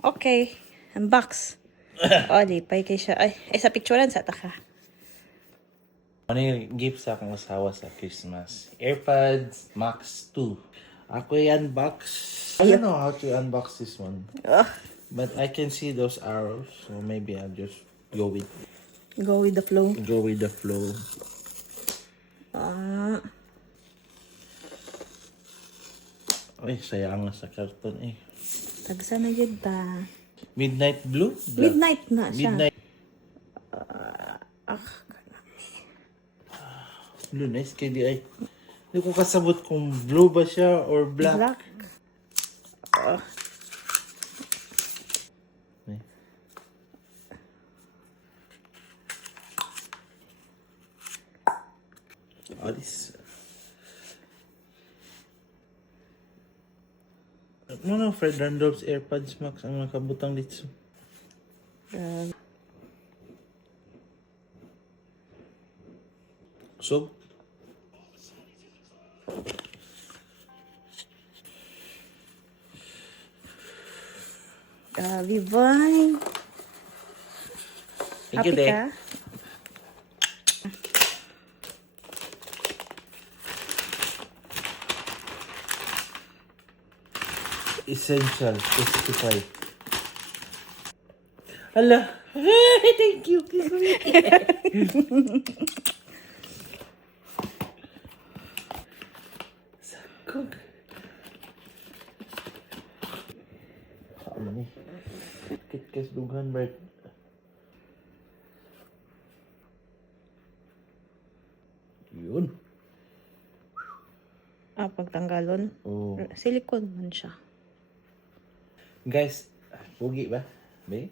Okay. Unbox. O, lipay kay siya. Ay, sa picturean sa taka. Ano yung gift sa akong asawa sa Christmas? AirPods Max 2. Ako i-unbox. I don't know how to unbox this one. But I can see those arrows. So maybe I'll just go with the flow. the flow. Ay, sayang nga sa karton eh. Tagsa na yun ta. Midnight Blue? Midnight na siya. Midnight Blue, nice kay di ay. Hindi ko kasabot kung blue ba siya or black. Black. This. Ano Fred Randolph's AirPods Max ang nakabutang dito. So, Vivine. thank you, Happy Dek. ka? Essential, testify. Ala, thank you. Sakog. Ano ni? Kitkas dughan, Bert. Yun. Pagtanggalon. Oh. Silicone man siya. Guys, pugi ba? Be?